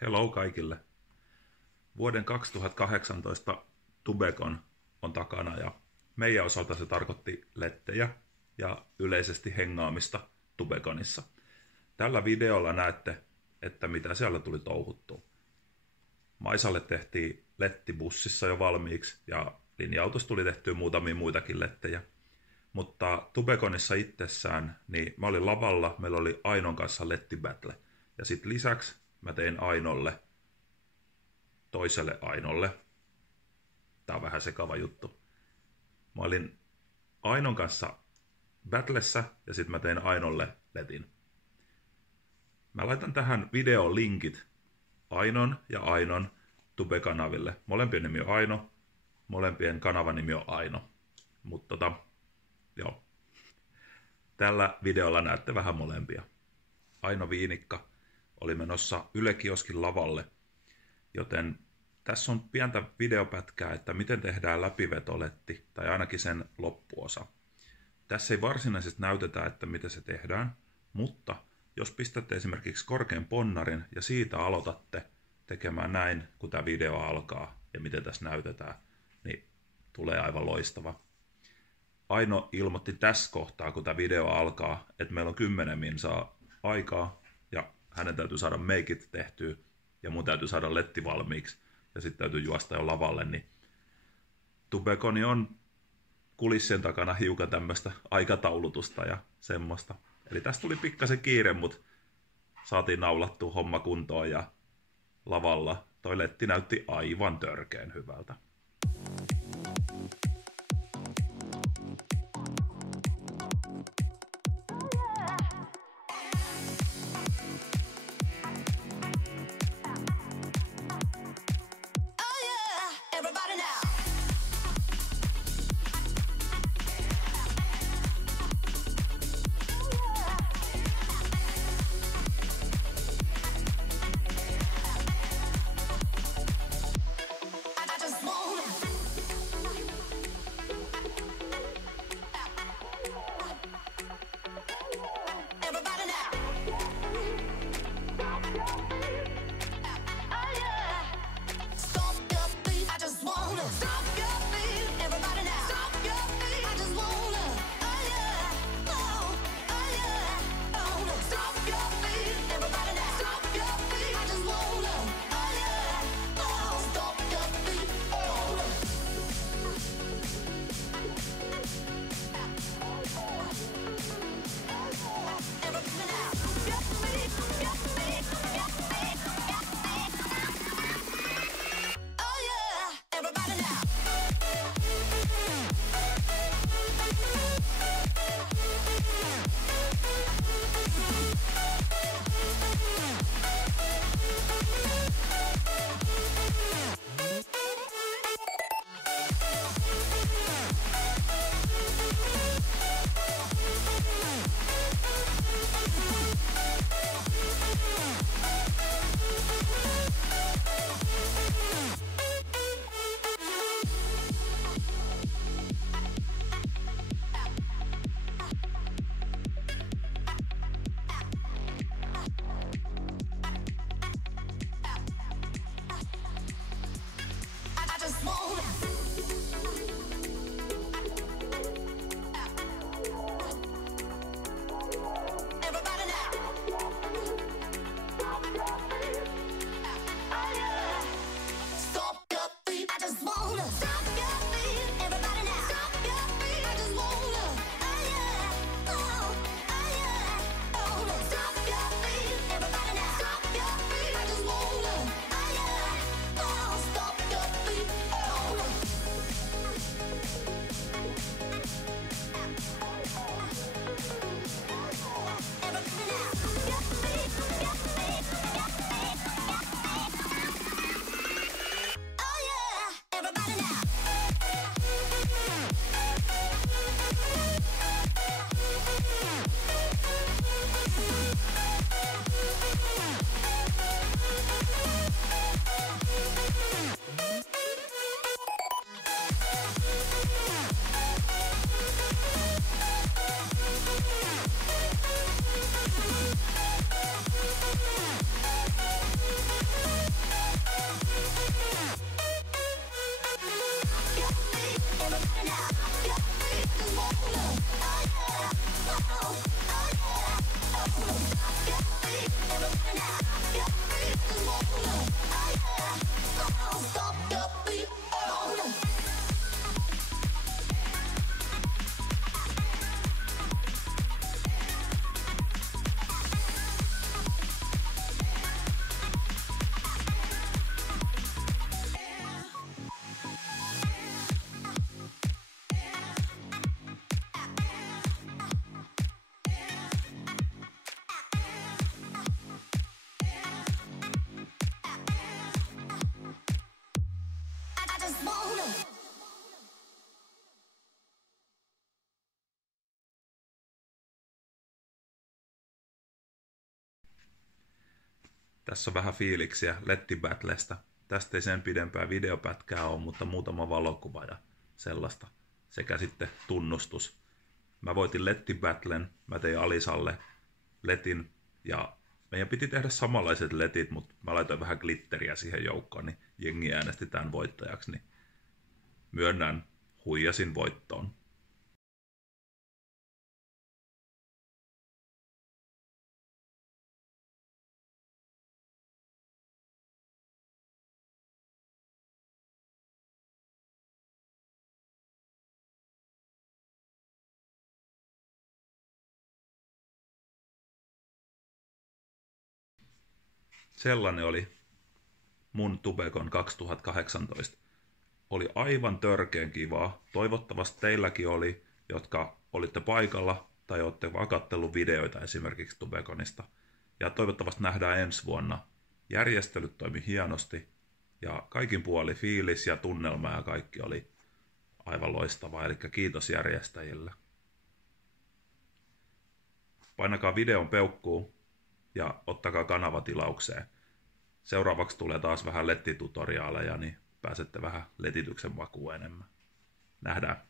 Hello kaikille. Vuoden 2018 Tubecon on takana ja meidän osalta se tarkoitti lettejä ja yleisesti hengaamista Tubeconissa. Tällä videolla näette, että mitä siellä tuli touhuttua. Maisalle tehtiin letti bussissa jo valmiiksi ja linja-autossa tuli tehtyä muutamia muitakin lettejä. Mutta Tubeconissa itsessään, niin mä olin lavalla, meillä oli Ainon kanssa lettibattle. Ja sitten lisäksi mä tein Ainolle, toiselle Ainolle. Tää on vähän sekava juttu. Mä olin Ainon kanssa battlessa ja sitten mä tein Ainolle letin. Mä laitan tähän videoon linkit Ainon ja Ainon Tube-kanaville. Molempien nimi on Aino, molempien kanavan nimi on Aino. Mutta joo. Tällä videolla näette vähän molempia. Aino Viinikka oli menossa Yle Kioskin lavalle, joten tässä on pientä videopätkää, että miten tehdään läpivetoletti, tai ainakin sen loppuosa. Tässä ei varsinaisesti näytetä, että miten se tehdään, mutta jos pistätte esimerkiksi korkean ponnarin ja siitä aloitatte tekemään näin, kun tämä video alkaa ja miten tässä näytetään, niin tulee aivan loistava. Aino ilmoitti tässä kohtaa, kun tämä video alkaa, että meillä on 10 minsaa aikaa ja hänen täytyy saada meikit tehtyä ja mun täytyy saada letti valmiiksi ja sitten täytyy juosta jo lavalle, niin Tubeconi on kulissien takana hiukan tämmöistä aikataulutusta ja semmoista. Eli tästä tuli pikkasen kiire, mutta saatiin naulattua homma kuntoon ja lavalla toi letti näytti aivan törkeen hyvältä. Just want Tässä on vähän fiiliksiä Lettibattlesta. Tästä ei sen pidempää videopätkää ole, mutta muutama valokuva ja sellaista. Sekä sitten tunnustus. Mä voitin Lettibattlen, mä tein Alisalle letin ja meidän piti tehdä samanlaiset letit, mutta mä laitoin vähän glitteriä siihen joukkoon, niin jengi äänesti tämän voittajaksi, niin myönnän, huijasin voittoon. Sellainen oli mun Tubecon 2018. Oli aivan törkeän kivaa. Toivottavasti teilläkin oli, jotka olitte paikalla tai olette vakattellut videoita esimerkiksi Tubeconista. Ja toivottavasti nähdään ensi vuonna. Järjestelyt toimi hienosti ja kaikin puoli fiilis ja tunnelma ja kaikki oli aivan loistavaa. Eli kiitos järjestäjille. Painakaa videon peukkuun ja ottakaa kanava tilaukseen. Seuraavaksi tulee taas vähän lettitutoriaaleja, niin pääsette vähän letityksen makuun enemmän. Nähdään.